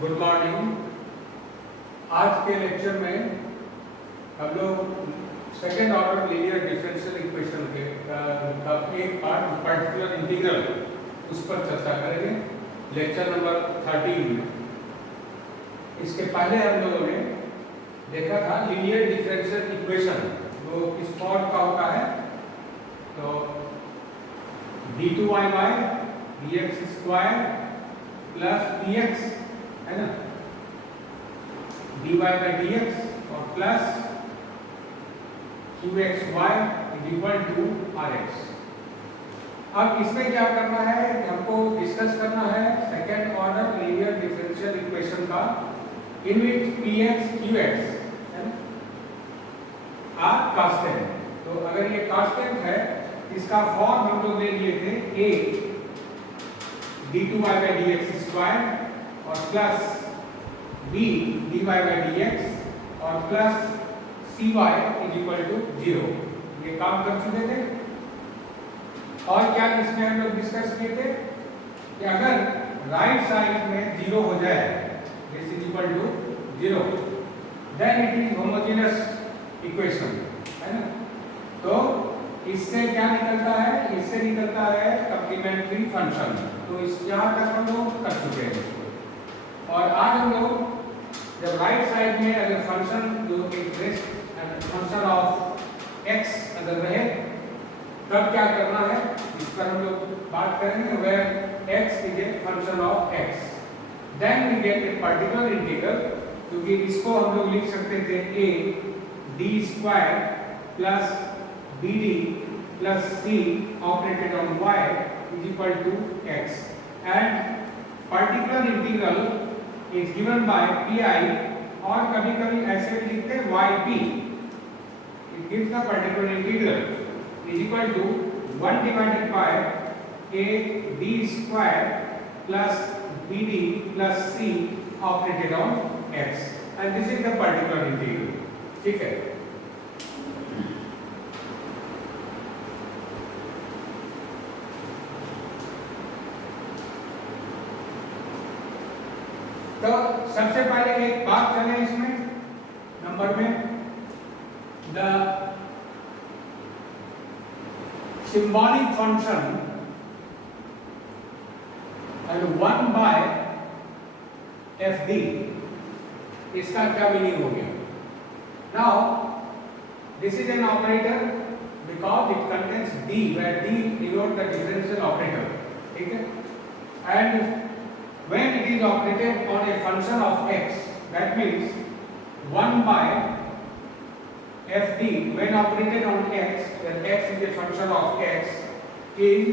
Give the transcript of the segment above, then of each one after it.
Good morning. आज के lecture में हम लोग second order linear differential equation के का एक पार्ट पर्टिकुलर इंटीग्रल उस पर चर्चा करेंगे लेक्चर नंबर 13 में। इसके पहले हम लोगों ने देखा था लीनियर डिफरेंशियल इक्वेशन जो किस फॉर्म का होता है, तो d2y by dx square plus dx है ना, dy बाय dx और plus qxy equal to rx। अब इसमें क्या करना है, हमको डिस्कस करना है second order linear differential equation का इन विच px qx आर कांस्टेंट। तो अगर ये कांस्टेंट है, इसका फॉर्म हम लोग ले लिए थे a d2y by dx square और plus b dy by dx और plus cy is equal to 0। ये काम कर चुके थे। और क्या इसमें हम लोग डिस्कस किए थे कि अगर राइट साइड में 0 हो जाए, this is equal to 0, then it is homogeneous equation, है ना। तो इससे क्या निकलता है, इससे निकलता है कॉम्प्लीमेंट्री फंक्शन। तो इस यहाँ तक हम लोग कर चुके हैं। और आज हम लोग जब राइट साइड में अगर फंक्शन जो एक फंक्शन ऑफ x अगर रहे, तब क्या करना है इस पर हम लोग बात करेंगे। Where x is a function of x, then we get a particular integral, क्योंकि इसको हम लोग लिख सकते थे a d square plus bd plus c operated on y is equal to x, and particular integral is given by pi, और कभी-कभी ऐसे भी लिखते हैं yp। It gives the particular integral is equal to 1 divided by a d square plus bd plus c operated on x, and this is the particular integral. ठीक है। तो सबसे पहले एक बात करें इसमें नंबर में, the symbolic function and 1 by fd, इसका क्या मीनिंग हो गया। Now this is an operator because it contains d, where d denote the differential operator, ठीक है। And when it is operated on a function of x, that means 1 by fd when operated on x, then x is a function of x, is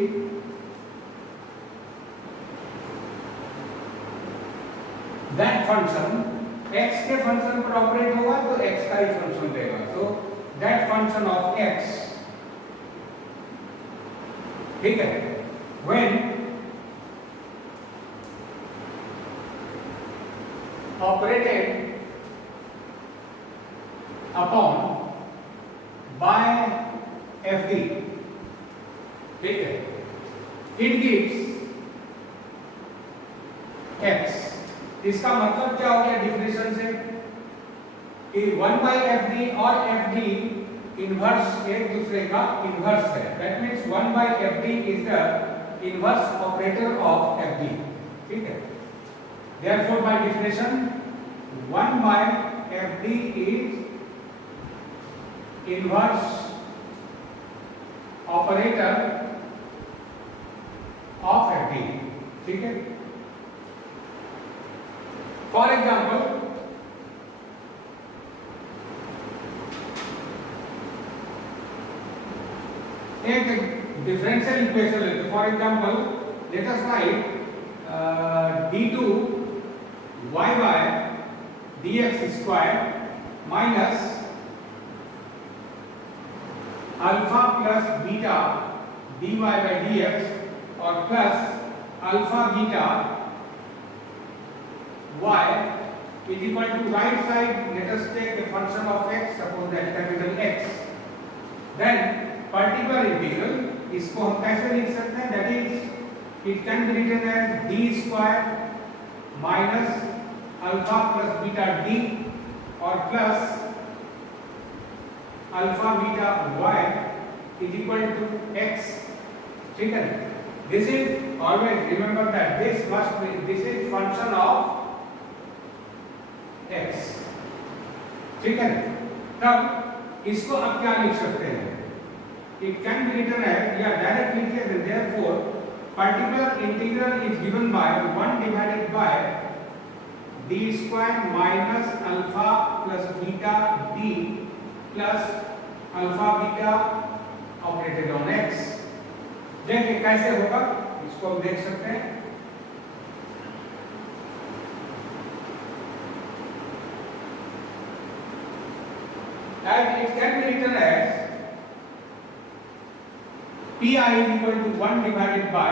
that function x के function पर operate होगा तो x का ही function देगा। तो that function of x, ठीक है, when operated upon by fd, ठीक है, it gives x। इसका मतलब क्या हो गया डिफिनेशन से कि 1 by fd और fd इनवर्स एक दूसरे का इनवर्स है। That means 1 by fd is the inverse operator of fd, ठीक है। Therefore, by definition, 1 by fd is inverse operator of fd, ठीक है। For example, एक डिफरेंशियल इक्वेशन लेते हैं। For example, let us right d2 y by dx square minus alpha plus beta dy by dx और plus alpha beta y is equal to right side, let us take a function of x, suppose that capital X, then particular integral, इसको हम कैसे लिख सकते हैं, that is it can be written as d square minus alpha plus beta D और plus alpha beta Y is equal to X. ठीक है, this is always remember that this is function of X. ठीक है, तब इसको अब क्या लिख सकते हैं? It can be written as, या डायरेक्ट लिखिए, therefore particular integral is given by 1 divided by d square minus alpha plus beta d plus alpha beta operated on x। देखिए कैसे होगा, इसको हम देख सकते हैं। And it can be written as pi is equal to 1 divided by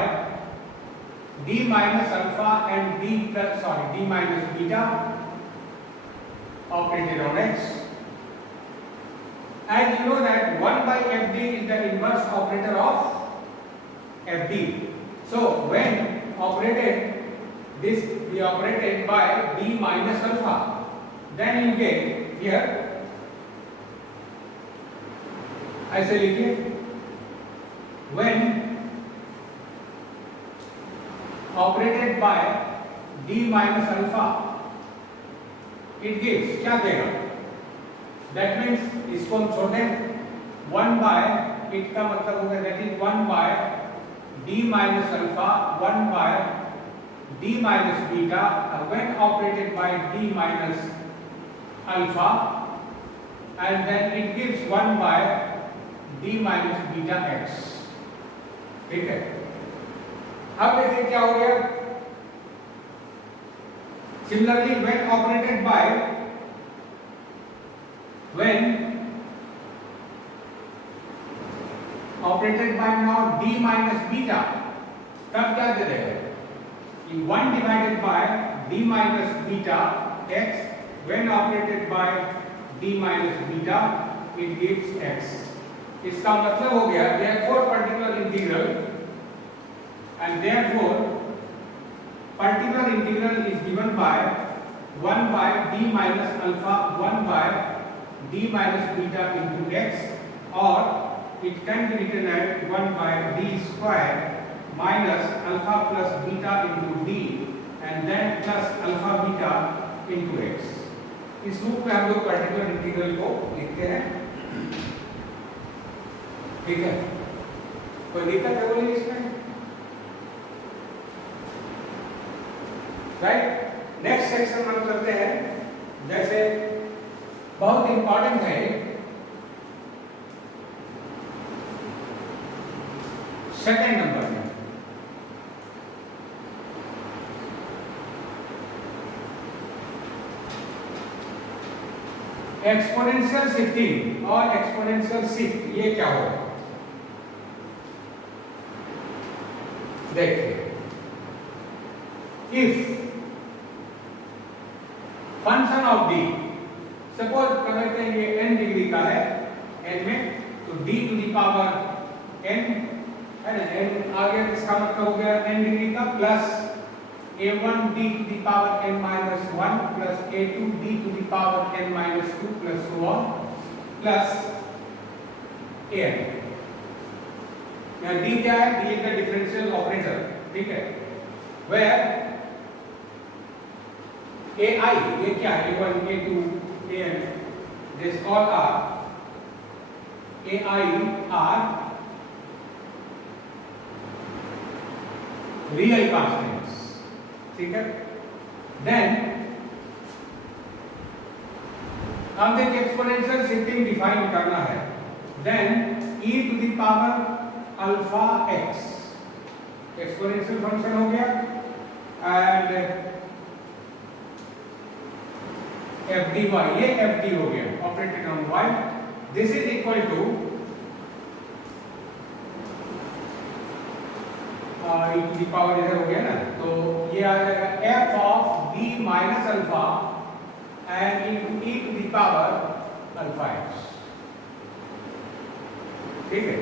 d minus alpha and d minus beta operated on x. And you know that 1 by fd is the inverse operator of fd. So when this be operated by d minus alpha, then you get here, ऐसे लिखिए, when operated by d minus alpha, it gives, क्या देगा? That means इसको हम छोड़ दें, 1 by, it का मतलब होगा that is 1 by d minus alpha, 1 by d minus beta, when operated by d minus alpha, and then it gives 1 by d minus beta x। ठीक है, अब देखिए क्या हो गया। Similarly when operated by now d minus beta, तब क्या दे देगा? 1 divided by d minus beta x, when operated by d minus beta, it gives x। इसका मतलब हो गया therefore particular integral, and therefore particular integral is given by 1 by d minus alpha, 1 by d minus beta into x, or it can be written as 1 by d square minus alpha plus beta into d and then plus alpha beta into x। इस रूप में हम लोग particular integral को लिखते हैं। ठीक है, कोई दिक्कत है बोलिए इसमें? राइट, नेक्स्ट सेक्शन हम करते हैं, जैसे बहुत इंपॉर्टेंट है सेकेंड नंबर में, एक्सपोनेंशियल शिफ्टिंग और एक्सपोनेंशियल शिफ्ट, ये क्या होगा? देखिए, if function of D, suppose कर लेते हैं ये n डिग्री का है, n में, तो d to the power n है ना, n आ गया, इसका मतलब हो गया n डिग्री का plus a1 d to the power n minus 1 plus a2 d to the power n minus 2 plus so on plus an। यहाँ d क्या है? d is the differential operator। ठीक है, where ai, ये क्या है? a1 a2 an, this all are ai are real constants। ठीक है, then अब देखिए एक्सपोनेंशियल शिफ्टिंग डिफाइन करना है, then e to the power alpha x exponential function हो गया, एंड f dy, ये f d हो गया operated on y, this is equal to e to the power इधर हो गया ना, तो ये आ जाएगा f of d minus alpha and into e to the power alpha x। ठीक है,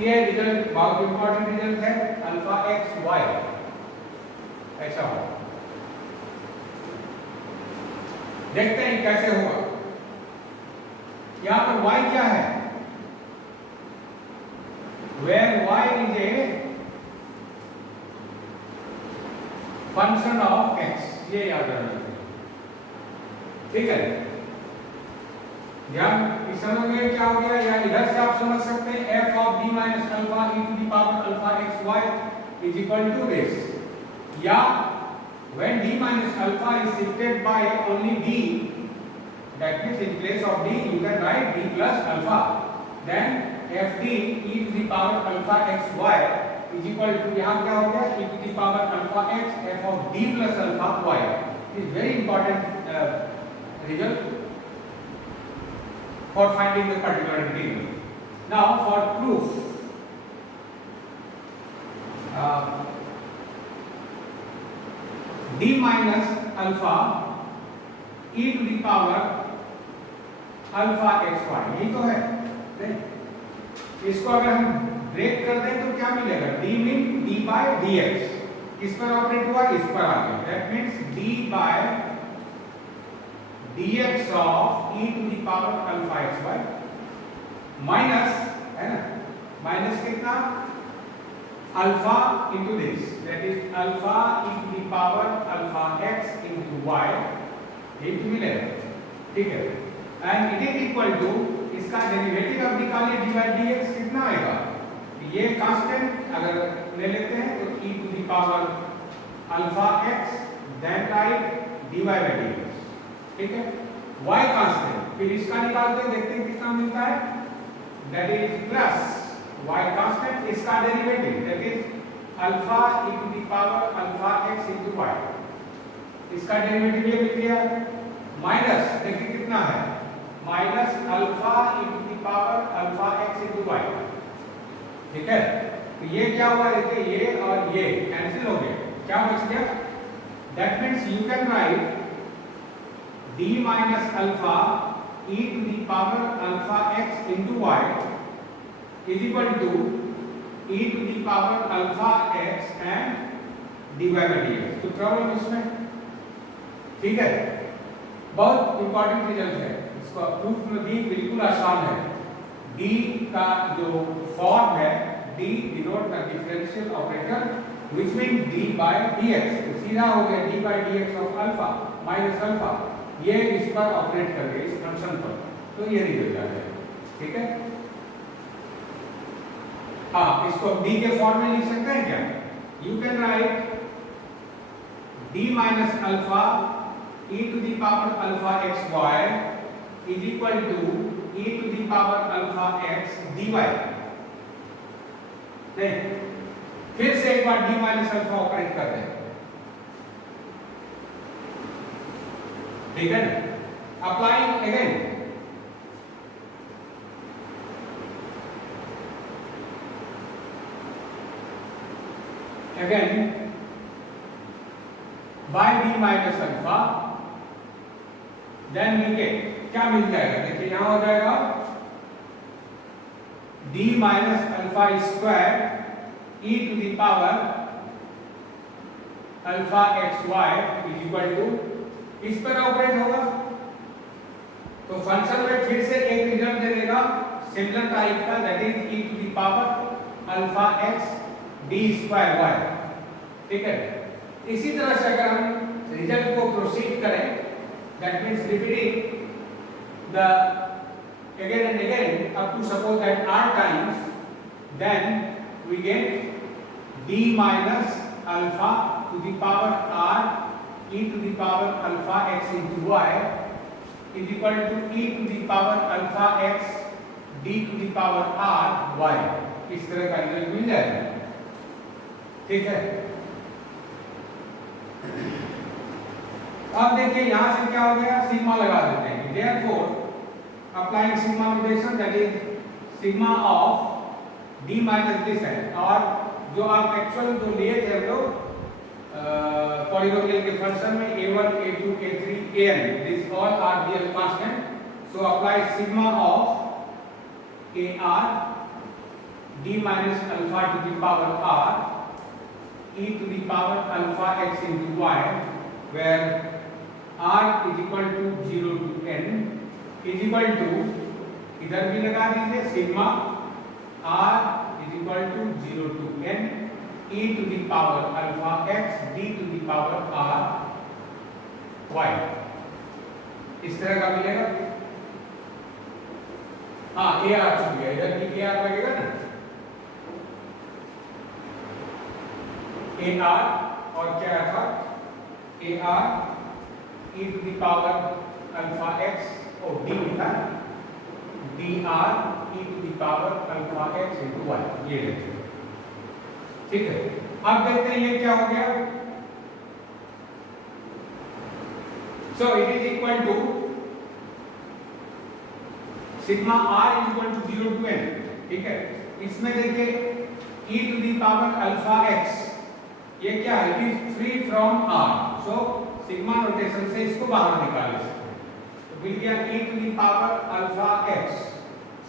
ये रिजल्ट बहुत इंपॉर्टेंट रिजल्ट है, अल्फा x y ऐसा हो। देखते हैं कैसे होगा। यहां पर y क्या है, where y is a function of x, ये याद रखना, ठीक है। ध्यान इस समय क्या हो गया, या इधर से आप समझ सकते हैं f of d minus alpha e to the power alpha x y is equal to this, या when d minus alpha is shifted by only d, that means in place of d you can write d plus alpha, then fd e to the power alpha x y is equal to, यहाँ क्या हो गया, e to the power alpha x f of d plus alpha y is very important result for finding the particular integral. Now for proof, d minus alpha e to the power alpha x y, यही तो है नहीं? इसको अगर हम break कर दें तो क्या मिलेगा, d mean d by dx, किस पर ऑपरेट हुआ, इस पर आ गया, that means d by dx of e to the power alpha x y minus, है ना, माइनस कितना, alpha into this, that is alpha e to the power alpha x into y, ये तो मिलेगा, ठीक है। And it is equal to, इसका derivative अब निकालिए dy dx कितना आएगा, ये कांस्टेंट अगर ले लेते हैं तो e to the power alpha x then write dy by dx, ठीक है। y कांस्टेंट, फिर इसका निकालते हैं, देखते हैं कितना मिलता है, that is plus y constant, इसका derivative that is alpha e to the power alpha x into y, इसका डेरिवेटिव ये मिल गया, माइनस देखिए कितना है, minus alpha e to the power alpha x into y, ठीक है। तो ये क्या हुआ, देखिए ये और ये कैंसिल हो गए, क्या बच गया, that means you can write d minus alpha e to the power alpha x into y is equal to e to the power alpha x and dy by dx, तो प्रॉब्लम इसमें, ठीक है। बहुत इंपॉर्टेंट रिजल्ट है, इसको proof में भी बिल्कुल आसान है। d का जो फॉर्म है, d denote the differential operator which mean d by dx, तो सीधा हो गया d by dx of alpha minus alpha, ये इस पर ऑपरेट कर गए इस फंक्शन पर, तो ये रिजल्ट आ जाएगा, ठीक है। हाँ, इसको d के फॉर्म में लिख सकते हैं क्या, you can write d minus alpha e to the power alpha x y is equal to e to the power alpha x dy, नहीं, फिर से एक बार d माइनस अल्फा ऑपरेट कर दें, ठीक है ना, applying again, by d minus alpha, then we get क्या मिल जाएगा, देखिए यहां हो जाएगा d minus alpha square e to the power alpha x y is equal to, इस पर ऑपरेट होगा तो फंक्शन में फिर से एक रिजल्ट दे देगा सिमिलर टाइप का, that is e to the power alpha x d square y, ठीक है। इसी तरह से अगर हम रिजल्ट को प्रोसीड करें, that means repeating the again and again up to suppose that r times, then we get d minus alpha to the power r e to the power alpha x into y is equal to e to the power alpha x d to the power r y, इस तरह का result मिल जाएगा, ठीक है। अब देखिए यहां से क्या हो गया, सिग्मा लगा देते हैं, therefore applying sigma notation, that is sigma of d minus this है, और जो आप एक्चुअल जो लिए थे हम लोग पॉलिनोमियल के फंक्शन में a1 a2 a3 an, these all are real constant, so apply sigma of ar d minus alpha to the power r e to the power alpha x into y, where r is equal to equal to, इधर भी लगा दीजिए, sigma r is equal to 0 to n e to the power alpha x d to the power r y, इस तरह का मिलेगा। हाँ A R छूट गया, इधर भी ए आर लगेगा ना, ए आर और क्या था, A R e to the power alpha x और d था dr e to the power alpha x into y, ये लेते हैं। ठीक है, अब देखते हैं ये क्या हो गया। So it is equal to sigma r is equal to 0 to n। ठीक है, इसमें देखिए e to the power alpha x, ये क्या है, it is free from r, so sigma notation से इसको बाहर निकाल सकते हैं। तो मिल गया e to the power alpha x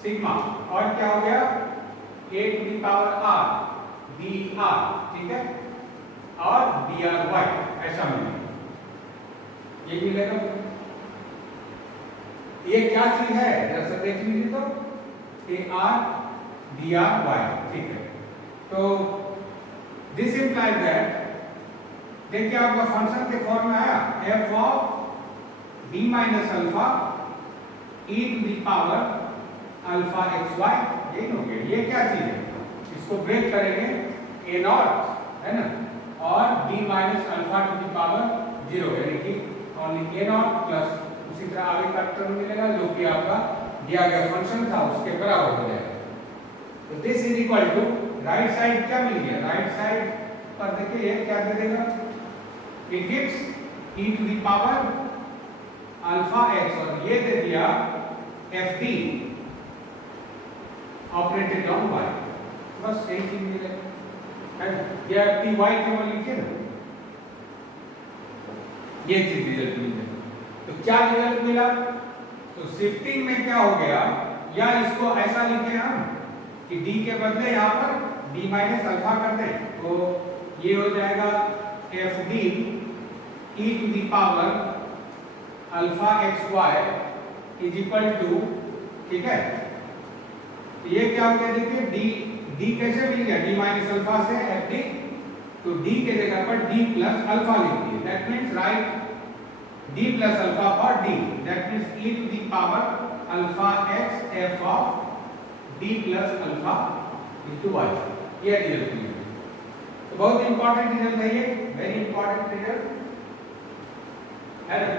sigma, और क्या हो गया a to the power r dr, ठीक है, और dry, ऐसा मिलेगा, ये मिलेगा। ये क्या चीज है जरा सा देख लीजिए, तो ar dry, ठीक है। तो दिस इंप्लाइज दैट, देखिए आपका फंक्शन के फॉर्म में आया f of d minus alpha e to the power alpha xy, ये हो गया। ये क्या चीज है, इसको ब्रेक करेंगे a नॉट, है ना, और d minus alpha to the power 0, यानी कि ओनली a नॉट प्लस उसी तरह आगे का टर्म मिलेगा जो कि आपका दिया गया फंक्शन था उसके बराबर हो जाएगा। तो this is equal to, right side क्या मिल गया, राइट साइड पर देखिए ये क्या दे देगा, it gives e to the power alpha x, और ये दे दिया fd ऑपरेटेड ऑन y, बस यही चीज मिलेगा। ये fd y केवल लिखे ना, ये चीज रिजल्ट मिल जाएगा। तो क्या रिजल्ट मिला, तो शिफ्टिंग में क्या हो गया, या इसको ऐसा लिखे हम कि d के बदले यहाँ पर d माइनस अल्फा कर दें, तो ये हो जाएगा fd e to the power alpha xy is equal to, ठीक है, तो ये क्या हो गया, देखिए d कैसे मिल गया, d माइनस अल्फा से fd, तो d के जगह पर d प्लस अल्फा लिख दिए, that means right d plus alpha for d, that means e to the power alpha x f of d plus alpha into y, ये result मिल गया। तो बहुत इंपॉर्टेंट रिजल्ट है ये, वेरी इंपॉर्टेंट रिजल्ट है ना।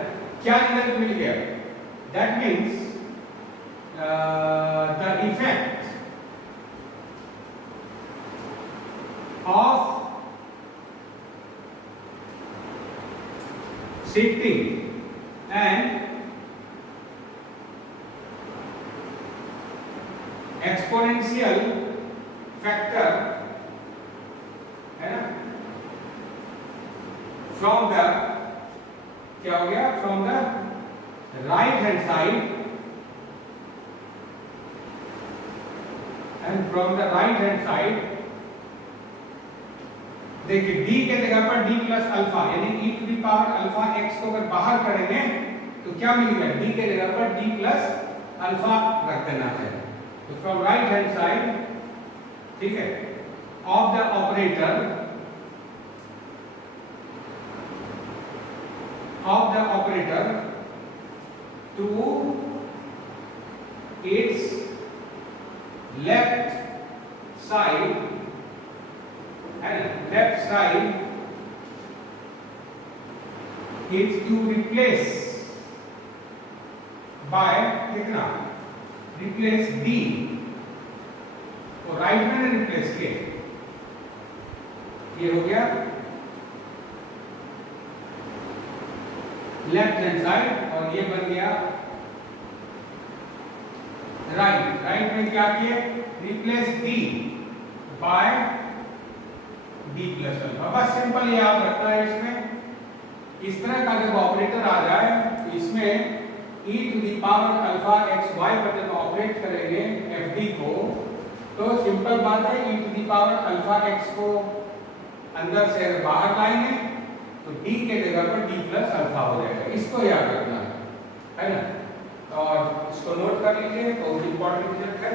क्या रिजल्ट मिल गया, that means the effect of shifting and exponential factor, है ना, from the, क्या हो गया, from the right hand side and from the right hand side, देखिए d के जगह पर d प्लस अल्फा, यानी e to the power alpha x को अगर बाहर करेंगे तो क्या मिलेगा, d के जगह पर d प्लस अल्फा रख देना है। तो फ्रॉम राइट हैंड साइड, ठीक है, of the operator to its left side, and left side is to replace by कितना, replace d, तो राइट में रिप्लेस किए, ये हो गया लेफ्ट हैंड साइड, और ये बन गया राइट में क्या किए, replace d by d plus alpha, बस सिंपल ये आप रखना है। इसमें इस तरह का जब ऑपरेटर आ जाए तो इसमें e to the power alpha xy पर जब ऑपरेट करेंगे fd को, तो सिंपल बात है e to the power alpha x को अंदर से बाहर लाएंगे तो d के जगह पर d प्लस अल्फा हो जाएगा, इसको याद रखना है ना। और इसको उसको नोट कर लीजिए, बहुत इंपॉर्टेंट रिजल्ट है।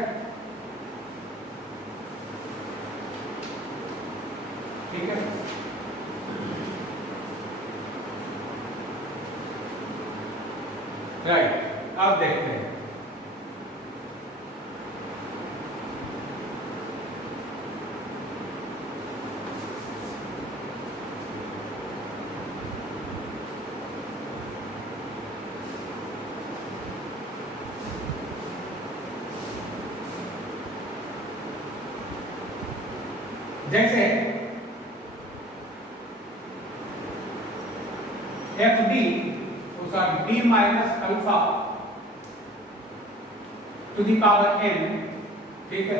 ठीक है, राइट। अब देखते हैं जैसे f d d minus alpha to the power n, ठीक है,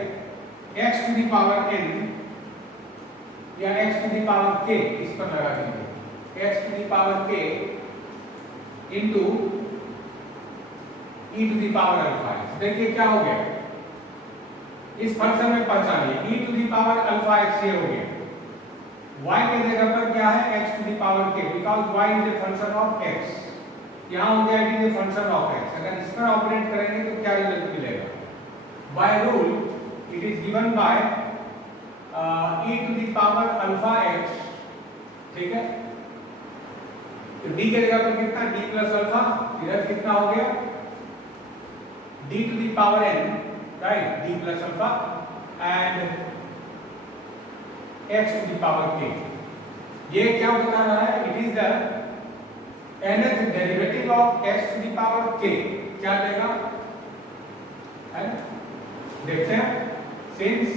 x to the power n या x to the power k, इस पर लगा दीजिए, x to the power k into e to the power alpha. देखिए क्या हो गया, इस फंक्शन में पहचानिए e to the power alpha x ये हो गया, y के जगह पर क्या है x to the power k, because y is a function of x, यहां हो गया it is a function of x। अगर इस पर ऑपरेट करेंगे तो क्या रिजल्ट मिलेगा, by rule it is given by e to the power alpha x, ठीक है, तो d के जगह पर कितना d प्लस अल्फा, इधर कितना हो गया d to the power n, right, d plus alpha and x to the power k। ये क्या बता रहा है, it is the nth derivative of x to the power k, क्या देगा, देखते हैं, since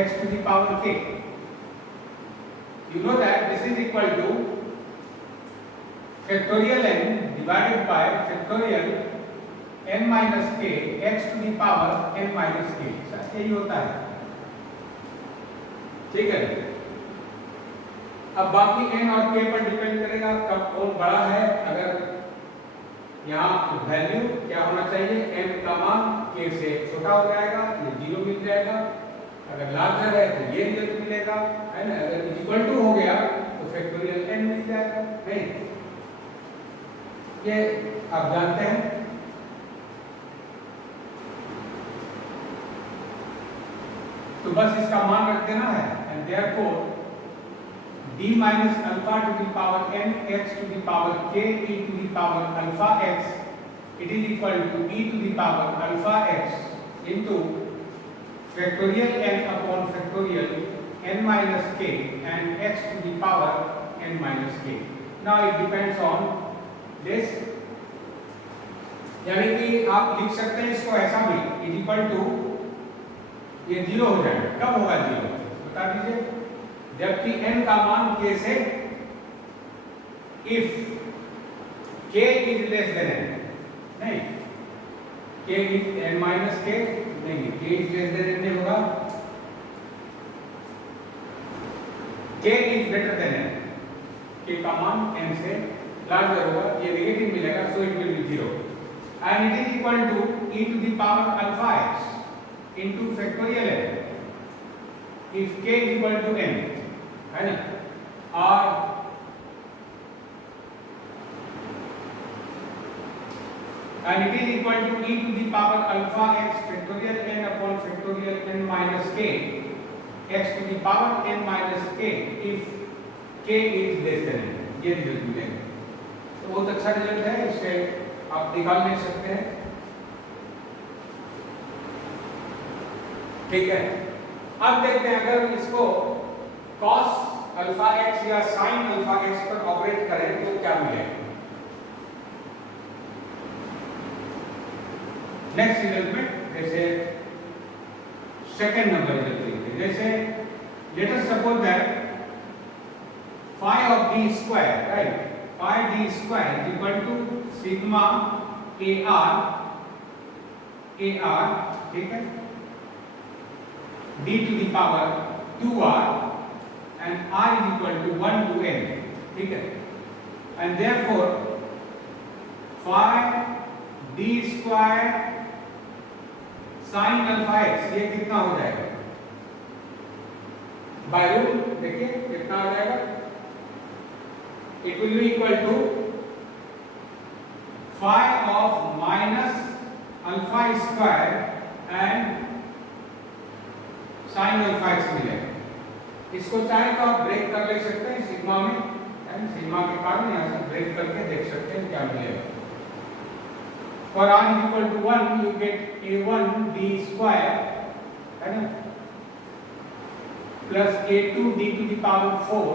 x to the power k, you know that this is equal to factorial n divided by factorial n minus k x to the power n minus k, यही होता है, ठीक है। अब बाकी n और k पर डिपेंड करेगा कब कौन बड़ा है। अगर यहाँ वैल्यू क्या होना चाहिए, n का मान k से छोटा हो जाएगा, ये 0 मिल जाएगा, अगर लार्जर है तो ये रिजल्ट मिलेगा, है ना, अगर इक्वल टू हो गया तो फैक्टोरियल n मिल जाएगा, नहीं, ये आप जानते हैं। तो बस इसका मान रख देना है, and therefore d minus alpha to the power n x to the power k e to the power alpha x, it is equal to e to the power alpha x into factorial n upon factorial n minus k and x to the power n minus k। Now it depends on this, यानी कि आप लिख सकते हैं इसको ऐसा भी, is equal to, ये 0 हो जाएगा, कब होगा 0 बता दीजिए, जबकि n का मान k से, if k is less than n, नहीं, k is n minus k, नहीं, k is less than n नहीं होगा, k is greater than n, k का मान n से लार्जर होगा, ये नेगेटिव मिलेगा, so it will be 0 and it is equal to e to the power alpha x into factorial n if k is equal to n, है ना, और and it is equal to e to the power alpha x factorial n upon factorial n minus k x to the power n minus k if k is less than n, ये result मिलेगा। तो बहुत अच्छा result है, इससे आप निकाल ले सकते हैं, ठीक है। अब देखते हैं अगर इसको cos अल्फा x या sin अल्फा x पर ऑपरेट करें तो क्या मिलेगा। नेक्स्ट रिजल्ट में जैसे सेकंड नंबर रिजल्ट देखते हैं, जैसे let us suppose that phi of d square, right, phi d square is equal to sigma ar, ठीक है, d to the power 2r and r is equal to 1 to n, ठीक है, and therefore phi d square sin alpha x ये कितना हो जाएगा, by rule देखिए कितना हो जाएगा, it will be equal to phi of alpha square and sine alpha x मिलेगा। इसको चाहे तो आप ब्रेक कर ले सकते हैं सिग्मा में, सिग्मा के कारण यहाँ से ब्रेक करके देख सकते हैं क्या मिलेगा। For r is equal to 1 you get a1 d square है ना plus a2 d to the power 4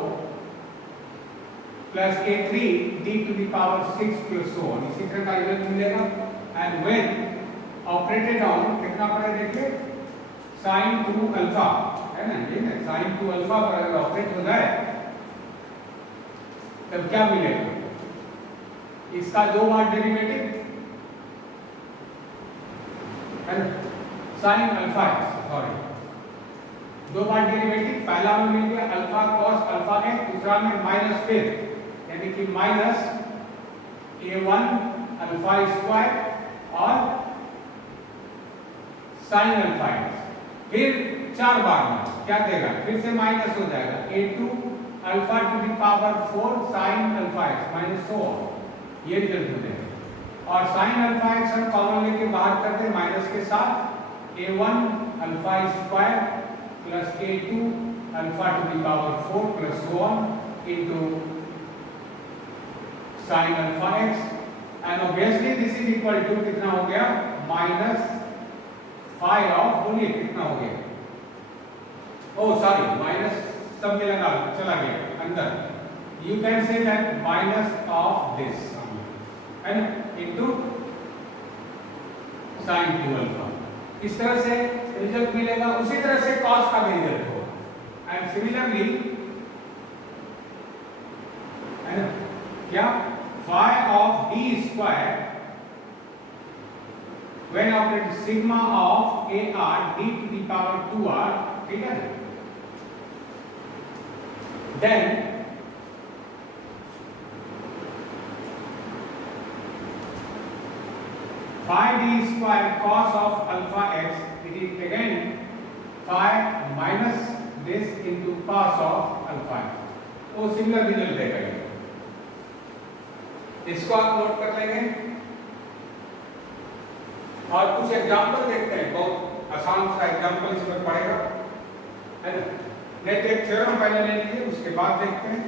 plus a3 d to the power 6 plus so on। इसी तरह का रिजल्ट मिलेगा। एंड when operated on कितना पड़ेगा देखिए sin 2 अल्फा है ना, ये ना sin 2 अल्फा पर अगर ऑपरेट हो जाए तब क्या मिलेगा, इसका दो बार डेरिवेटिव है ना sin अल्फा एक्स, सॉरी दो बार डेरिवेटिव, पहला में मिल गया अल्फा cos अल्फा एक्स, दूसरा में माइनस फिर यानी कि माइनस a1 अल्फा स्क्वायर और sin अल्फा एक्स, फिर चार बार में क्या देगा, फिर से माइनस हो जाएगा a2 alpha to the power 4 sin alpha x minus so ये रिजल्ट हो जाएगा। और sin अल्फा एक्स हम कॉमन लेके बाहर करते हैं माइनस के साथ a1 alpha square plus a2 alpha to the power 4 plus so on into sin alpha x and obviously this is equal to कितना हो गया माइनस 5 ऑफ, बोलिए कितना हो गया, ओ सॉरी माइनस सब में लगा चला गया अंदर, you can say that minus of this है ना इनटू sin 2 अल्फा। इस तरह से रिजल्ट मिलेगा। उसी तरह से cos का भी रिजल्ट होगा एंड सिमिलरली है ना क्या phi of d square when operated sigma of ar d to the power 2r, ठीक है, then phi d square cos of alpha x, it is again phi minus this into cos of alpha x, वो similar result देगा। इसको आप note कर लेंगे और कुछ एग्जांपल देखते हैं, बहुत आसान सा एग्जांपल इसमें पड़ेगा है ना। नहीं तो एक थ्योरम पहले ले लीजिए उसके बाद देखते हैं।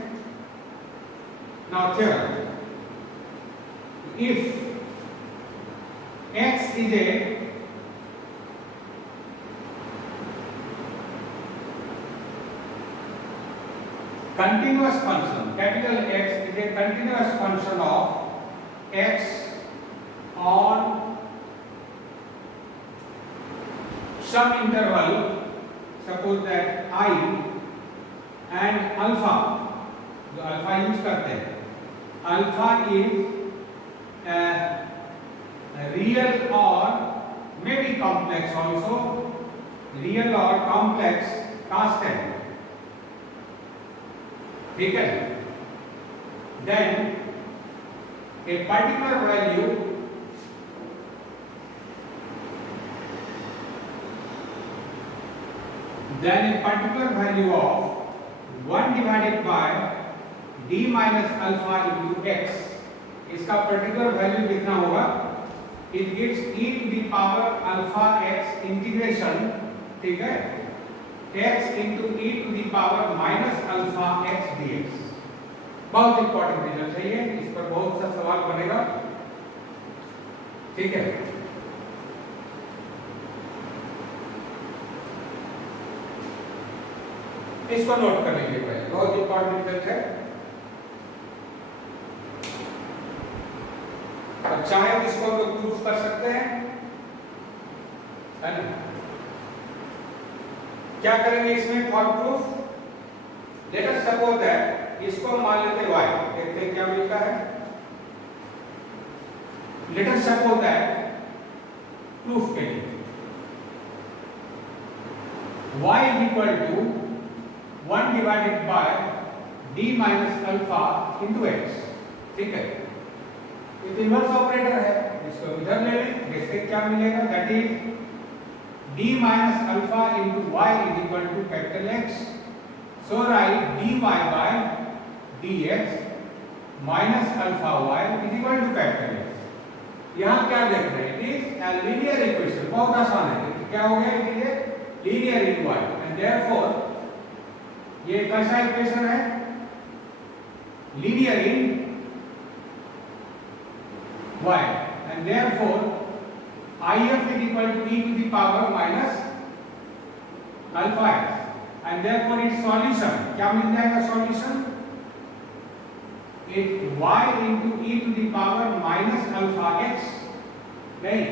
Now theorem, if x is a continuous function, capital X is a continuous function of x on some interval, suppose that I and alpha, जो alpha यूज करते हैं, alpha is real or maybe complex also, real or complex constant, ठीक है, then a particular value of 1 divided by d minus alpha into x, इसका particular value कितना होगा, it gives e to the power alpha x integration, ठीक है, x into e to the power minus alpha x dx। बहुत important result है ये, इस पर बहुत सा सवाल बनेगा, ठीक है। इसको नोट कर लीजिए पहले, बहुत इंपॉर्टेंट रिजल्ट है। अब चाहे तो इसको हम लोग प्रूफ कर सकते हैं है ना। क्या करेंगे इसमें for proof, let us suppose that इसको मान लेते हैं y, देखते हैं क्या मिलता है। Let us suppose that proof के लिए y is equal to 1 divided by d minus alpha into x, ठीक है, ये इनवर्स ऑपरेटर है, इसको इधर ले लें, देखते क्या मिलेगा, that is d minus alpha into y is equal to capital X, so write dy by dx minus alpha y is equal to capital X। यहाँ क्या देख रहे हैं? It is a linear equation, बहुत आसान है। तो क्या हो गया? It is a linear in y and therefore ये कैसा इक्वेशन है? Linear in y and therefore if is equal to e to the power minus alpha x and therefore its solution क्या मिल जाएगा? Solution it y into e to the power minus alpha x नहीं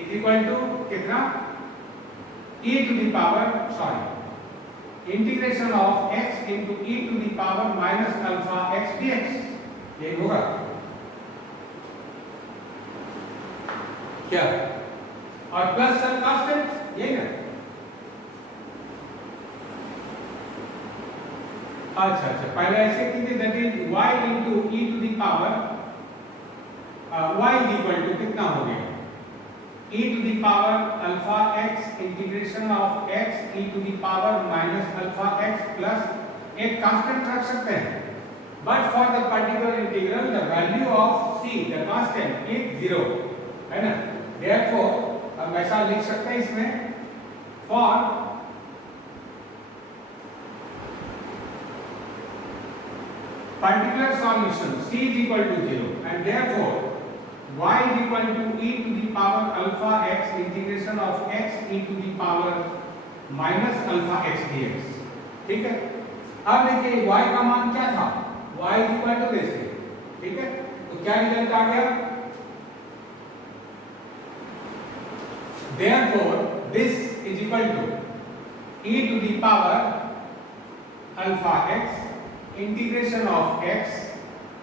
is equal to कितना? e to the power integration of x into e to the power minus alpha x dx ये होगा क्या? और plus some constant ये ना। अच्छा पहले ऐसे कीजिए, that is y into e to the power y is equal to कितना हो गया? e to the power alpha x integration of x e to the power minus alpha x plus एक कांस्टेंट रख सकते हैं, but for the particular integral the value of c the constant is 0 है ना। therefore हम ऐसा लिख सकते हैं इसमें for particular solution c is equal to 0 and therefore y is equal to e to the power alpha x integration of x e to the power minus alpha x dx। ठीक है, अब देखिए y का मान क्या था? y is equal to this, ठीक है, तो क्या रिजल्ट आ गया? therefore this is equal to e to the power alpha x integration of x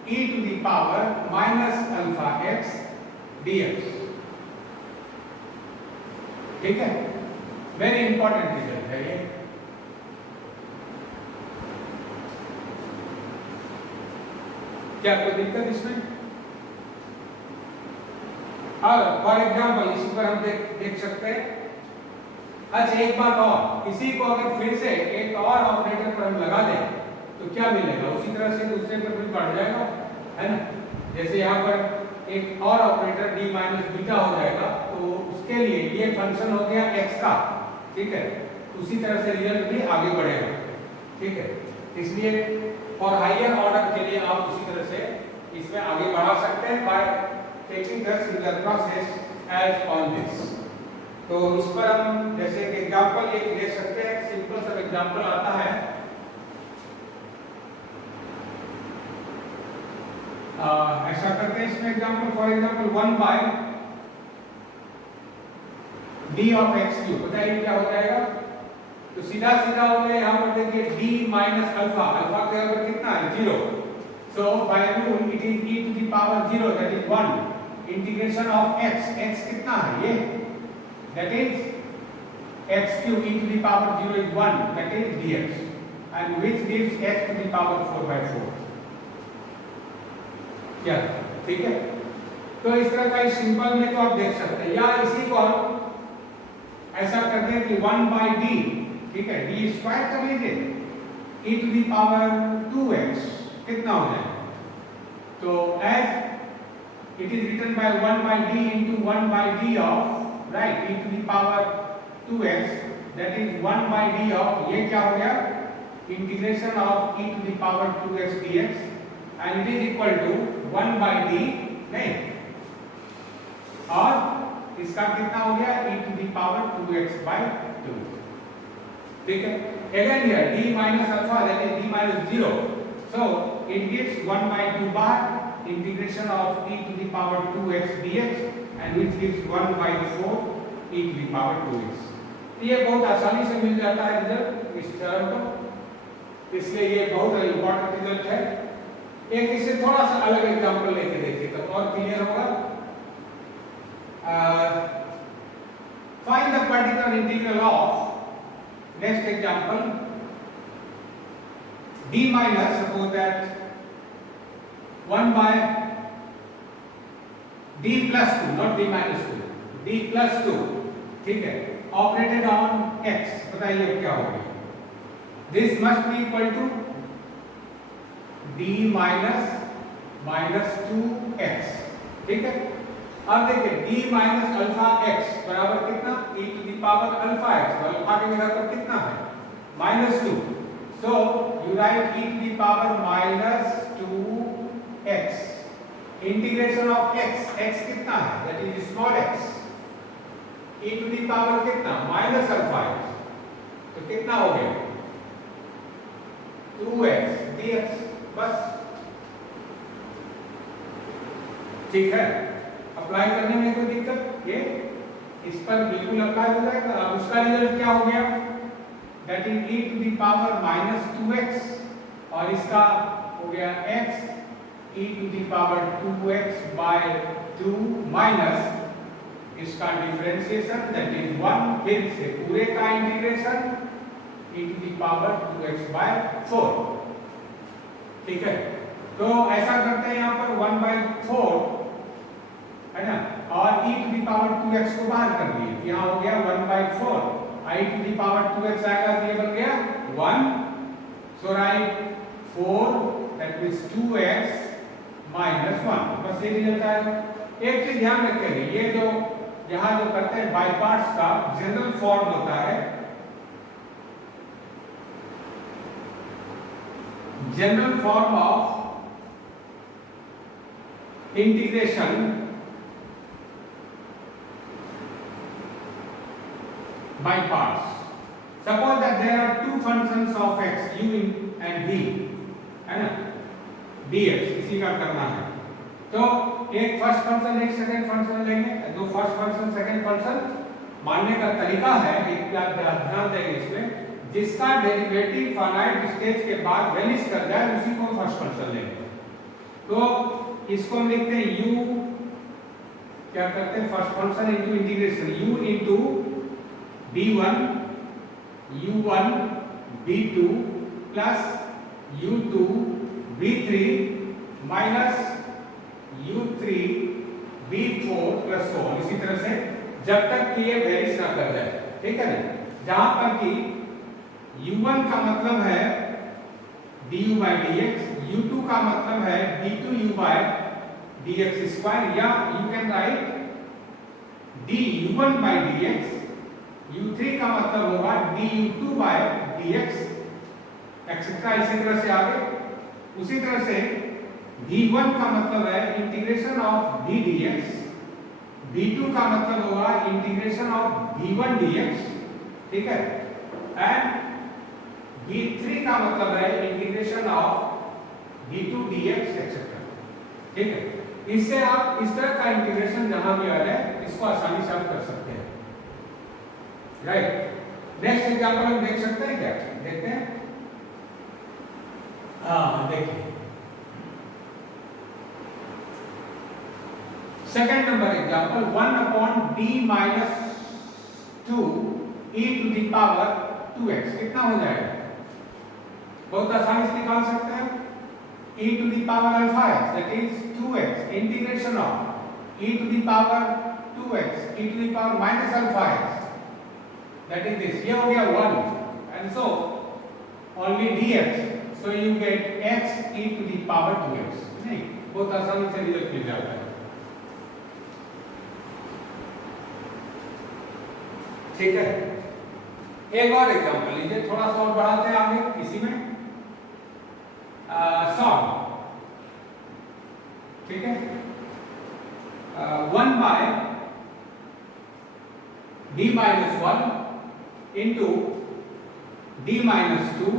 e to the power minus alpha x dx। ठीक है, वेरी इंपॉर्टेंट रिजल्ट है ये। क्या कोई दिक्कत इसमें? फॉर एग्जाम्पल इसी पर हम देख सकते हैं। अच्छा एक बात और, इसी को अगर फिर से एक और ऑपरेटर पर हम लगा दें तो क्या मिलेगा? उसी तरह से दूसरे पर भी बढ़ जाएगा, है ना। जैसे यहाँ पर एक और ऑपरेटर d माइनस बीटा हो जाएगा, तो उसके लिए ये फंक्शन हो गया x का, ठीक है। उसी तरह से रिजल्ट भी आगे बढ़ेगा, ठीक है। इसलिए फॉर हायर ऑर्डर के लिए आप उसी तरह से इसमें आगे बढ़ा सकते हैं by taking the similar process as on this. तो इस पर हम जैसे एक एग्जांपल एक ले सकते हैं, सिंपल सा एग्जांपल आता है। ऐसा करते हैं इसमें example, for example 1 by d of x cube, बताइए क्या हो जाएगा? तो सीधा सीधा हो गया, यहाँ पर देखिए d माइनस अल्फा, अल्फा के अगर कितना है 0, so by rule it is e to the power 0 that is 1 integration of x, x कितना है ये, that is x cube e to the power 0 is 1 that is dx and which gives x to the power 4/4। क्या ठीक है? तो इस तरह का सिंपल में तो आप देख सकते हैं, या इसी को ऐसा करते हैं कि 1 बाय d, ठीक है, d स्क्वायर कर लीजिए, e to the power 2x कितना हो जाएगा? तो as it is written by 1 by d into 1 by d of right e to the power 2x that is 1 by d of, ये क्या हो गया? Integration of e to the power 2x dx and it is equal to 1 by d, नहीं, और इसका कितना हो गया? e to the power 2x by 2, ठीक है। Again here d minus alpha that is d minus 0, so it gives 1 by 2 bar integration of e to the power 2x dx and which gives 1 by 4 e to the power 2x। ये बहुत आसानी से मिल जाता है result इस term को, इसलिए ये बहुत इंपॉर्टेंट रिजल्ट है। एक इससे थोड़ा सा अलग एग्जांपल लेके देखिए तो और क्लियर होगा। Find the particular integral of next example d minus, suppose that 1 by d plus 2, not d minus 2, d plus 2, ठीक है, ऑपरेटेड ऑन x, बताइए क्या होगा? This must be equal to d minus 2x, ठीक है। अब देखिए d माइनस अल्फा x बराबर कितना e to the power alpha x, तो अल्फा की जगह पर कितना है -2, so you write e to the power -2x integration of x कितना है that is small x e to the power कितना माइनस अल्फा x, तो कितना हो गया 2x dx, बस ठीक है। अप्लाई करने में कोई दिक्कत, ये इस पर बिल्कुल अप्लाई हो जाएगा। अब उसका रिजल्ट क्या हो गया that is e to the power -2x और इसका हो गया x e to the power 2x by 2 minus इसका डिफरेंशिएशन दैट इज 1, फिर से पूरे का integration e to the power 2x by 4, ठीक है। तो ऐसा करते हैं यहाँ पर 1/4 है ना, और e to the power 2x को बाहर कर दिए, यहाँ हो गया 1/4, i to the power 2x आएगा तो ये बन गया 1, सो राइट 4 दैट मींस 2x - 1, बस ये रिजल्ट आएगा। एक चीज ध्यान रखेंगे, ये जो यहाँ जो करते हैं बाय पार्ट्स का जनरल फॉर्म होता है, general form of integration by parts. Suppose that there are two functions of x, u and v, है ना, dx, इसी का करना है। तो एक फर्स्ट फंक्शन एक सेकंड फंक्शन लेंगे, दो फर्स्ट फंक्शन सेकंड फंक्शन मानने का तरीका है, एक आप ध्यान देंगे इसमें, जिसका डेरिवेटिव फाइनाइट स्टेज के बाद वैनिश कर जाए उसी को फर्स्ट फंक्शन लेंगे। तो इसको हम लिखते हैं u, क्या करते हैं first function into integration u into d1 u1 d2 plus u2 b3 minus u3 b4 plus so on, इसी तरह से जब तक कि ये वेरिस ना कर जाए, ठीक है ना। जहां पर कि u1 का मतलब है du by dx, u2 का मतलब है d2u by dx स्क्वायर, या you can write du1 by dx, u3 का मतलब होगा du2 by dx एक्सेट्रा, इसी तरह से आगे। उसी तरह से v1 का मतलब है integration of v dx, v2 का मतलब होगा इंटीग्रेशन ऑफ v1 dx, ठीक है, एंड v3 का मतलब है integration of v2 dx etcetera, ठीक है। इससे आप इस तरह का इंटीग्रेशन जहां भी आ जाए इसको आसानी से आप कर सकते हैं, राइट। नेक्स्ट एग्जांपल हम देख सकते हैं, क्या देखते हैं, देखिए second number example 1/d - 2 e to the power 2x कितना हो जाएगा, बहुत आसानी से निकाल सकते हैं, e to the power alpha x that is 2x integration of e to the power 2x e to the power minus alpha x that is this, ये हो गया 1 and so only dx, so you get x e to the power 2x, नहीं बहुत आसानी से result मिल जाता है, ठीक है। एक और एग्जांपल लीजिए, थोड़ा सा और बढ़ाते हैं आगे इसी में, सॉल्व, ठीक है, 1 by d - 1 इंटू d - 2,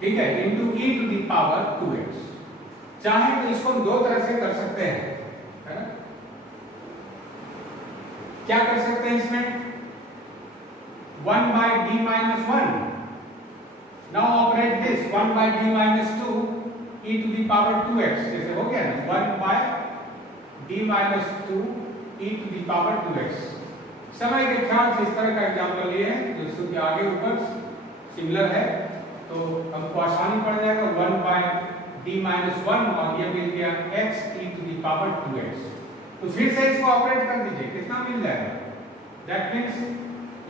ठीक है, into e to the power 2x। चाहे तो इसको दो तरह से कर सकते हैं, है ना, क्या कर सकते हैं इसमें 1 by d - 1, now operate this 1 by d - 2 e to the power 2x, जैसे हो गया ना 1 by d - 2 e to the power 2x। समय के ख्याल से इस तरह का एग्जांपल लिए हैं जो इसके आगे ऊपर सिमिलर है, तो हमको आसानी पड़ जाएगा 1 by d - 1 और ये मिल गया x e to the power 2x। तो फिर से इसको ऑपरेट कर दीजिए, कितना मिल जाएगा, दैट मींस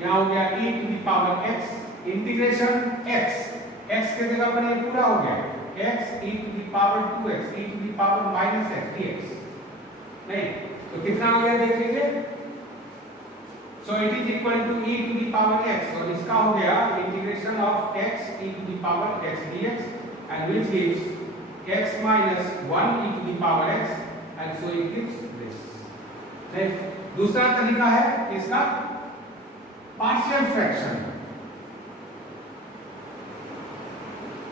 यहाँ हो गया e to the power x integration x के जगह पर ये पूरा हो गया x e to the power 2x e to the power -x dx, नहीं, तो कितना हो गया देख लीजिए। So it is equal to e to the power x, और इसका हो गया integration of x e to the power x dx and which gives x minus 1 e to the power x and so it gives this. Right? दूसरा तरीका है इसका partial fraction,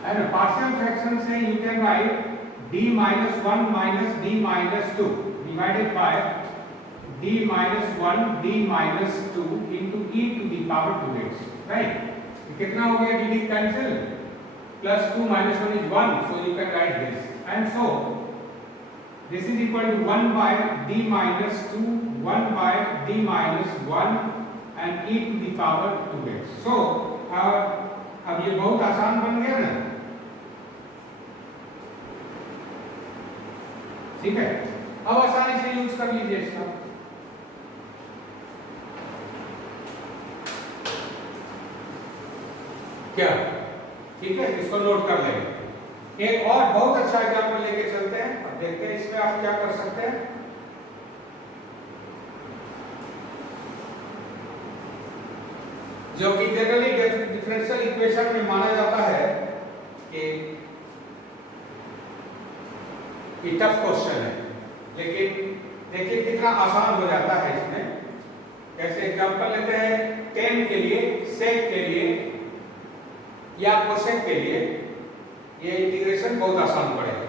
है ना। पार्शियल फ्रैक्शन से you can write d minus 1 minus d minus 2 divided by d minus 1 d minus 2 into e to the power 2x, right? कितना हो गया, dd cancel, plus 2 minus 1 is 1, so you can write this, and so this is equal to 1 by d minus 2 1 by d minus 1 and e to the power 2x. so अब ये बहुत आसान बन गया ना, ठीक है। अब आसानी से यूज कर लीजिए इसका। क्या ठीक है, इसको नोट कर लेंगे। एक और बहुत अच्छा एग्जाम्पल लेके चलते हैं, अब देखते हैं इसमें आप क्या कर सकते हैं। जो कि जनरली डिफरेंशियल इक्वेशन में माना जाता है कि टफ क्वेश्चन है, लेकिन देखिए कितना आसान हो जाता है इसमें। कैसे एग्जांपल लेते हैं, टेन के लिए, सेक के लिए या कोसेक के लिए ये इंटीग्रेशन बहुत आसान पड़ेगा।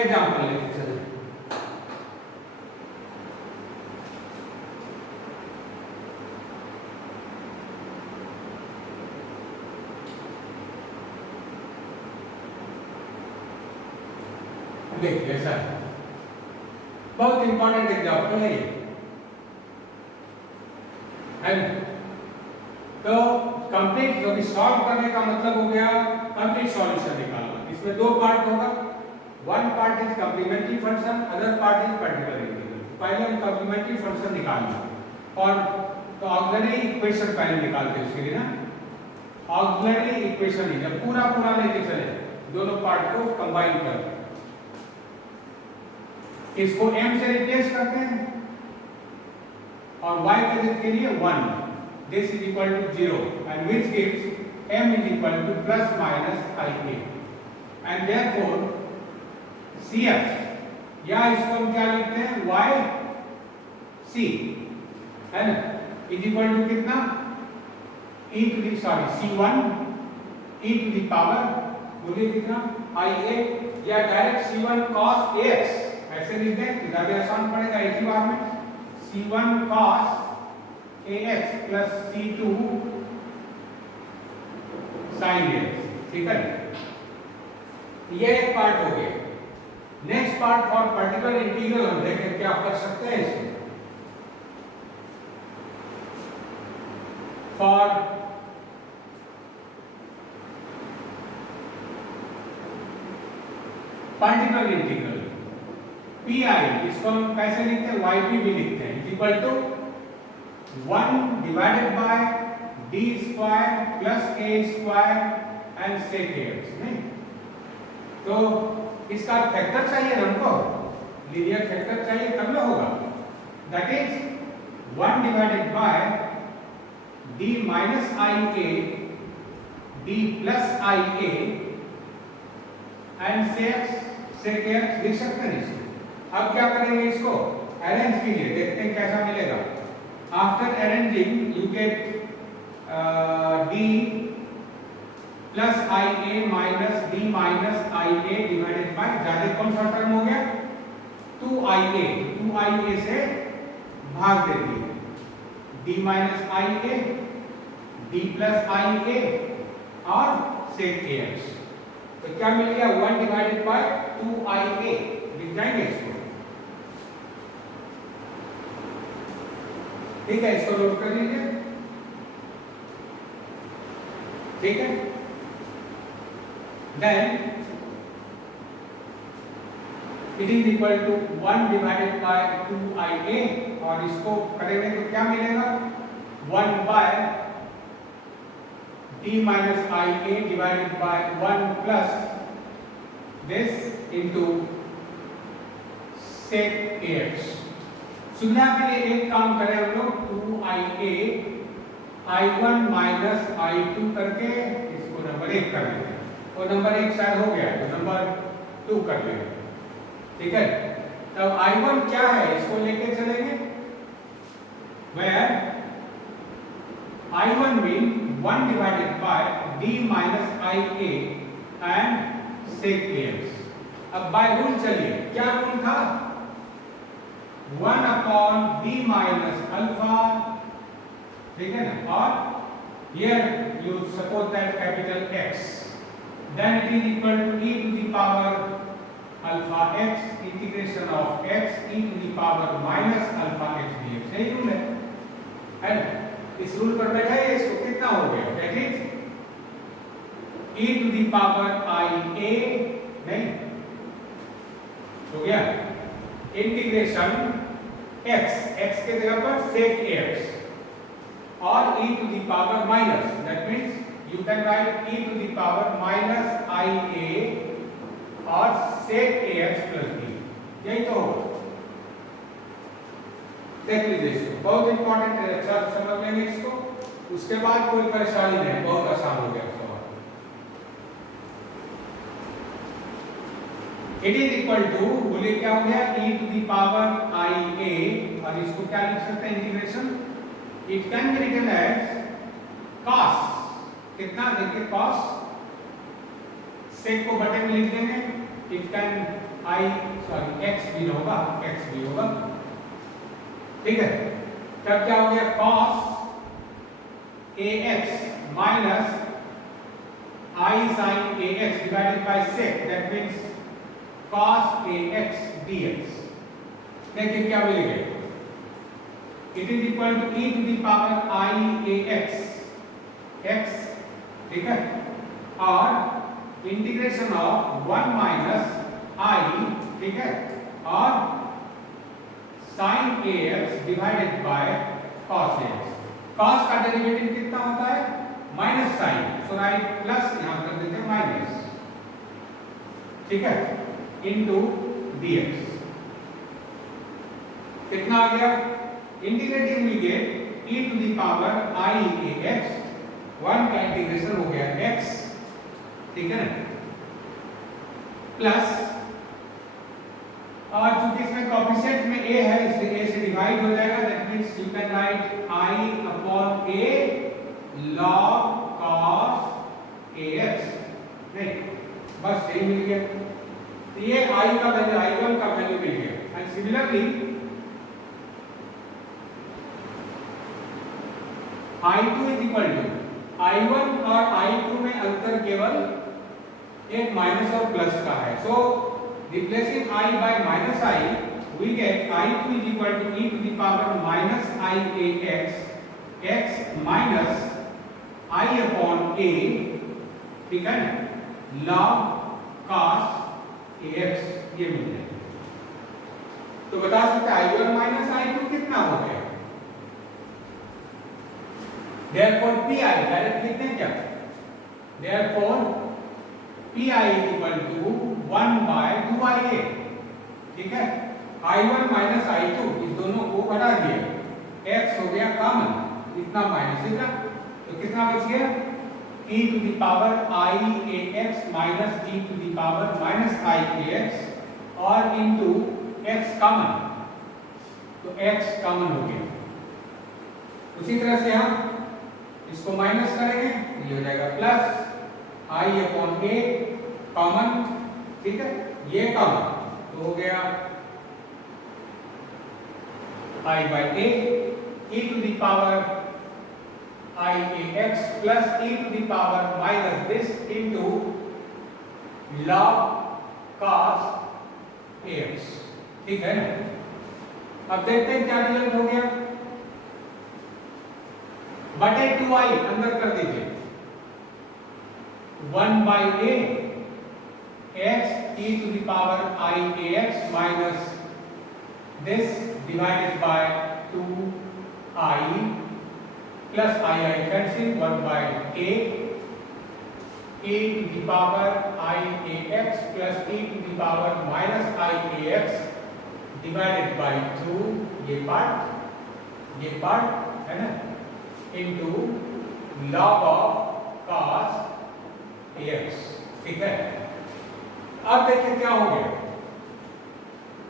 एग्जांपल लेते चलिए। देखिए ऐसा बहुत इंपॉर्टेंट एग्जाम्पल है ये, है ना। तो कंप्लीट जो भी सॉल्व करने का मतलब हो गया कंप्लीट सॉल्यूशन निकालना। इसमें दो पार्ट होगा, one part is complementary function, other part is particular integral. पहले हम कॉम्प्लीमेंट्री फंक्शन निकालना, और तो ऑक्सिलरी इक्वेशन पहले निकालते हैं उसके लिए ना। ऑक्सिलरी इक्वेशन ही जब पूरा पूरा लेके चले, दोनों पार्ट को कंबाइन कर, इसको m से रिप्लेस करते हैं और y के लिए 1, this is equal to 0 and which gives m is equal to plus minus ia and therefore CF, या इसको हम क्या लिखते हैं y c, है ना, is equal to कितना c1 e to the power बोलिए कितना ia, या डायरेक्ट c1 cos ax ऐसे लिख दें तो ज्यादा आसान पड़ेगा एक ही बार में। c1 cos ax plus c2 sin ax, ठीक है। ये एक पार्ट हो गया। Next part for particular integral हम देखें क्या कर सकते हैं इसमें। फॉर पर्टिकुलर इंटीग्रल pi, इसको हम कैसे लिखते हैं, yp भी लिखते हैं, is equal to 1 divided by d square plus a square and sec ax, नहीं। तो इसका फैक्टर चाहिए हमको, लीनियर फैक्टर चाहिए तब ना होगा। That is 1 divided by d minus ia d plus ia and sec ax लिख सकते हैं इसको। अब क्या करेंगे, इसको अरेंज कीजिए, देखते हैं कैसा मिलेगा। After arranging you get d plus ia minus d minus ia divided by, ज्यादा कौन सा टर्म हो गया 2ia से भाग दे दिए, d minus ia d plus ia और sec ax, तो क्या मिल गया 1 डिवाइडेड बाय 2ia, लिख जाएंगे इसको, ठीक है। इसको नोट कर लीजिए, ठीक है। Then it is equal to 1 divided by 2ia, और इसको करेंगे तो क्या मिलेगा 1 by d minus I a divided by 1 plus this into sec ax। सुविधा के लिए एक काम करें हम लोग 2ia I1 माइनस I2 करके इसको नंबर 1 कर लेंगे, और नंबर 1 शायद हो गया तो नंबर 2 कर लेंगे, ठीक है। तब I1 क्या है इसको लेके चलेंगे, where I1 mean 1 divided by d minus Ia and sec ax। अब बाय रूल चलिए, क्या रूल था, 1 अपॉन d माइनस अल्फा, ठीक है ना, और here you suppose that capital X, then it is equal to e to the power alpha x integration of x e to the power minus alpha x dx। यही rule है ना, इस rule पर बैठा है, इसको कितना हो गया, that is e to the power I a, नहीं हो गया, इंटीग्रेशन x के जगह पर sec ax और e to the power minus, that means you can write e to the power minus I a और sec ax plus b, यही तो होगा। देख लीजिए इसको, बहुत इंपॉर्टेंट है, अच्छा समझ लेंगे इसको, उसके बाद कोई परेशानी नहीं, बहुत आसान हो गया सवाल। इट इज इक्वल टू, बोलिए क्या हो गया, e to the power I a, और इसको क्या लिख सकते हैं integration, it can be written as cos, कितना देखिए cos, sec को बटे में लिख देंगे, इट कैन x भी होगा, x भी होगा, ठीक है। तब क्या हो गया, cos ax minus I sin ax divided by sec, that means cos ax dx। देखिए क्या मिलेगा, it is equal to e to the power I ax x, ठीक है, और इंटीग्रेशन ऑफ 1 माइनस I, ठीक है, और sin ax divided by cos ax। cos का डेरिवेटिव कितना होता है, माइनस साइन, सो राइट प्लस, यहां कर देते हैं माइनस, ठीक है, इनटू dx। कितना आ गया, integrating we get e to the power I ax, 1 का इंटीग्रेशन हो गया x, ठीक है ना, प्लस, और चूंकि इसमें कोएफिशिएंट में a है इसलिए a से डिवाइड हो जाएगा, that means you can write I upon a log cos ax, नहीं बस यही मिल गया, तो ये I का वैल्यू, I1 का वैल्यू मिल गया। And similarly I2 is equal to, I1 और I2 में अंतर केवल एक माइनस और प्लस का है, सो replacing I by minus I, we get I2 is equal to e to the power minus I ax, x minus I upon a, ठीक है ना, log cos ax, ये मिल जाएगा। तो बता सकते हैं I1 minus I2 कितना हो गया, therefore pi डायरेक्ट लिखते हैं क्या, therefore pi is equal to 1 by 2ia, ठीक है, I1 माइनस I2 इस दोनों को हटा दिया, x हो गया कॉमन, इतना माइनस इतना, तो कितना बच गया, e to the power I ax minus e to the power minus I ax और इनटू x कॉमन, तो x कॉमन हो गया। उसी तरह से हम इसको माइनस करेंगे, ये हो जाएगा plus I upon a common, ठीक है, ये कॉमन, तो हो गया I by a e to the power I ax plus e to the power minus this into log cos ax, ठीक है ना। अब देखते हैं क्या रिजल्ट हो गया, बटे 2i अंदर कर दीजिए, 1 by a x e to the power I ax minus this divided by 2i plus I cancel 1 by a to the power I ax plus e to the power minus I ax divided by 2 ये part है ना into log of cos ax, ठीक है। अब देखिए क्या हो गया,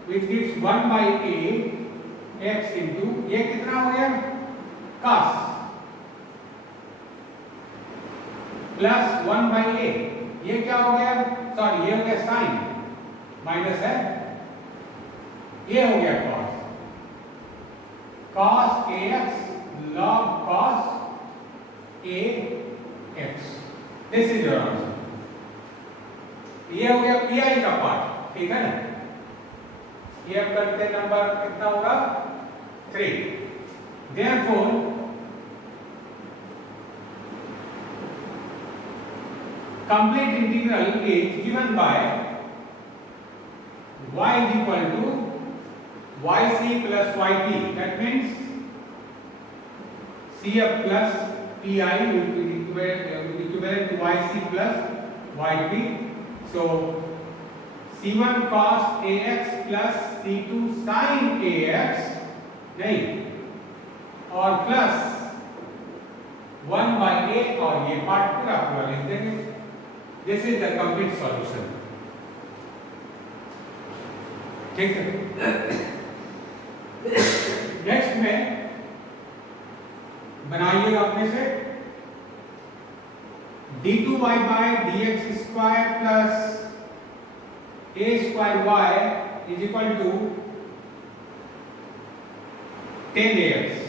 which gives 1 by a x into ये कितना हो गया cos प्लस 1 by a, ये क्या हो गया, सॉरी ये हो गया साइन माइनस है, ये हो गया cos ax log cos ax, this is your answer. ये हो गया pi का पार्ट, ठीक है ना। ये अब करते नंबर कितना होगा 3। Therefore complete integral is given by y is equal to yc plus yp, that means cf plus pi will be equivalent to yc plus yp. So c1 cos ax plus c2 sin ax नहीं और plus 1 by a और ये part पूरा पूरा लिख देंगे। This is the complete solution, ठीक है। नेक्स्ट में बनाइएगा अपने से d2y by dx square plus a square y is equal to 10ax।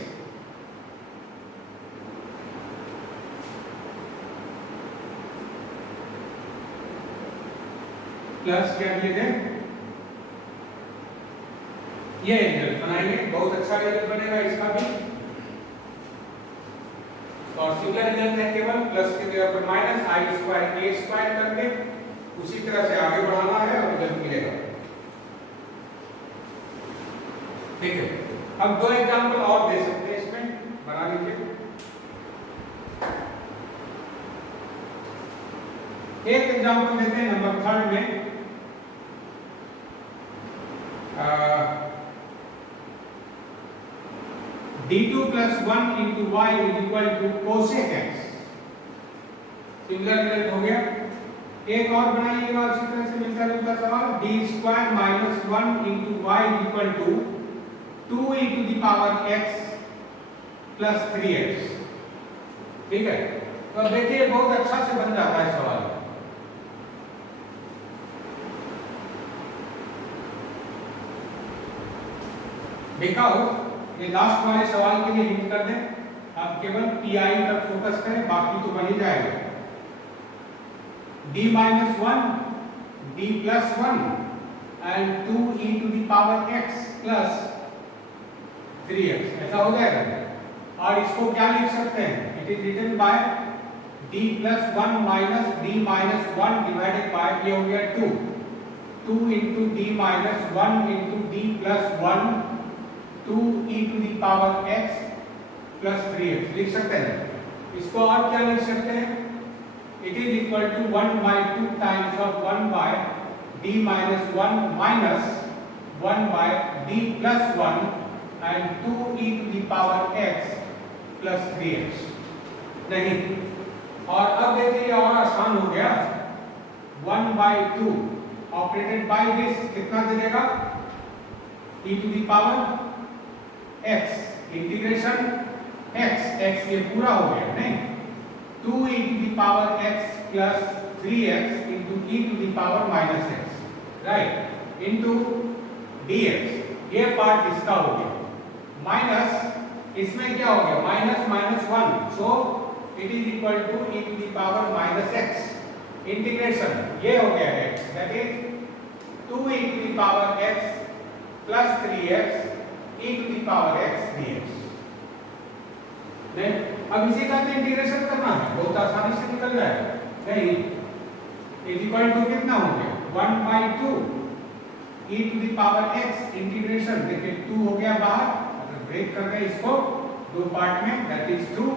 Plus क्या दिए थे, ये रिजल्ट बनाएंगे, बहुत अच्छा रिजल्ट बनेगा इसका भी। और सिमिलर रिजल्ट है केवल प्लस की जगह पर माइनस आई स्क्वायर ए स्क्वायर करके उसी तरह से आगे बढ़ाना है और रिजल्ट मिलेगा, ठीक है। अब दो एग्जांपल और दे सकते हैं, इसमें बना लीजिए। एक एग्जांपल देते हैं नंबर 3 में, d2 plus 1 into y is equal to cosec x। Similar result हो गया। एक और बनाइएगा उसी तरह से मिलता जुलता सवाल, d square minus 1 into y is equal to 2 e to the power x plus 3x, ठीक है। तो अब देखिए बहुत अच्छा से बन जाता है सवाल। बिकॉज ये लास्ट वाले सवाल के लिए हिंट कर दें, आप केवल pi पर फोकस करें, बाकी तो बन ही जाएगा। d minus 1 d plus 1 and 2 e to the power x plus 3x, ऐसा हो जाएगा। और इसको क्या लिख सकते हैं, it is written by d plus 1 minus d minus 1 divided by ये हो गया 2 into d minus 1 into d plus 1 2 e to the power x plus 3x लिख सकते हैं। इसको और क्या लिख सकते हैं, it is equal to 1 by 2 times of 1 by d minus 1 minus 1 by d plus 1 and 2 e to the power x plus 3x नहीं। और अब देखिए और आसान हो गया, 1 by 2 ऑपरेटेड बाय दिस कितना दे देगा, e to the power x integration x ये पूरा हो गया नहीं, 2 e to the power x plus 3x into e to the power minus x, right, into dx, ये पार्ट इसका हो गया, माइनस इसमें क्या हो गया minus minus 1, so it is equal to e to the power minus x, integration ये हो गया x, that is 2 e to the power x plus 3x e to the power x dx। अब इसी का इंटीग्रेशन करना है, बहुत आसानी से निकल जाएगा नहीं, इज इक्वल टू कितना हो गया 1 by 2 e to the power x integration, देखिए 2 हो गया बाहर, अगर ब्रेक कर दें इसको दो पार्ट में, that is 2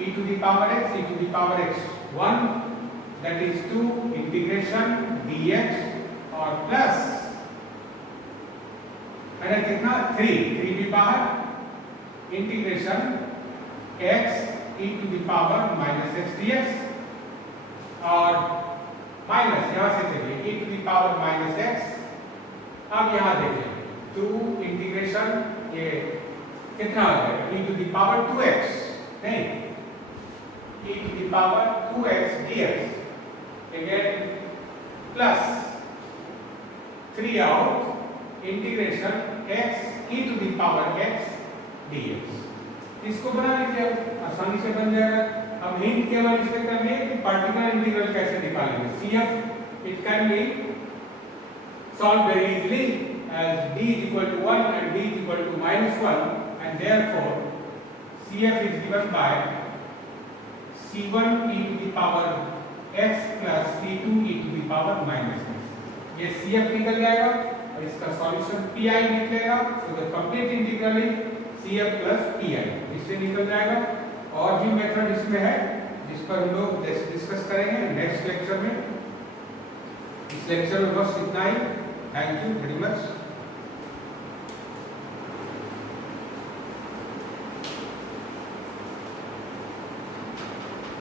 e to the power x e to the power x 1, that is 2 integration dx और प्लस मैंने कितना 3 भी बाहर integration x e to the power minus x dx और माइनस यहां से चलिए e to the power minus x। अब यहां देखिए 2 इंटीग्रेशन ये कितना आ जाएगा e to the power 2x, नहीं e to the power 2x dx again plus 3 out integration x e to the power x dx। इसको बना लीजिए, आसानी से बन जाएगा। अब हिंट केवल इसमें करनी है कि पार्टिकुलर इंटीग्रल कैसे निकालेंगे। CF it can B solved very easily as d is equal to 1 and d is equal to -1, and therefore CF is given by C1 e to the power x plus C2 e to the power -x। ये CF निकल जाएगा और इसका solution PI निकलेगा। So the complete integral is CF plus PI, इससे निकल जाएगा। और भी मेथड इसमें है जिस पर हम लोग डिस्कस करेंगे नेक्स्ट लेक्चर में। इस लेक्चर में बस इतना ही। Thank you very much.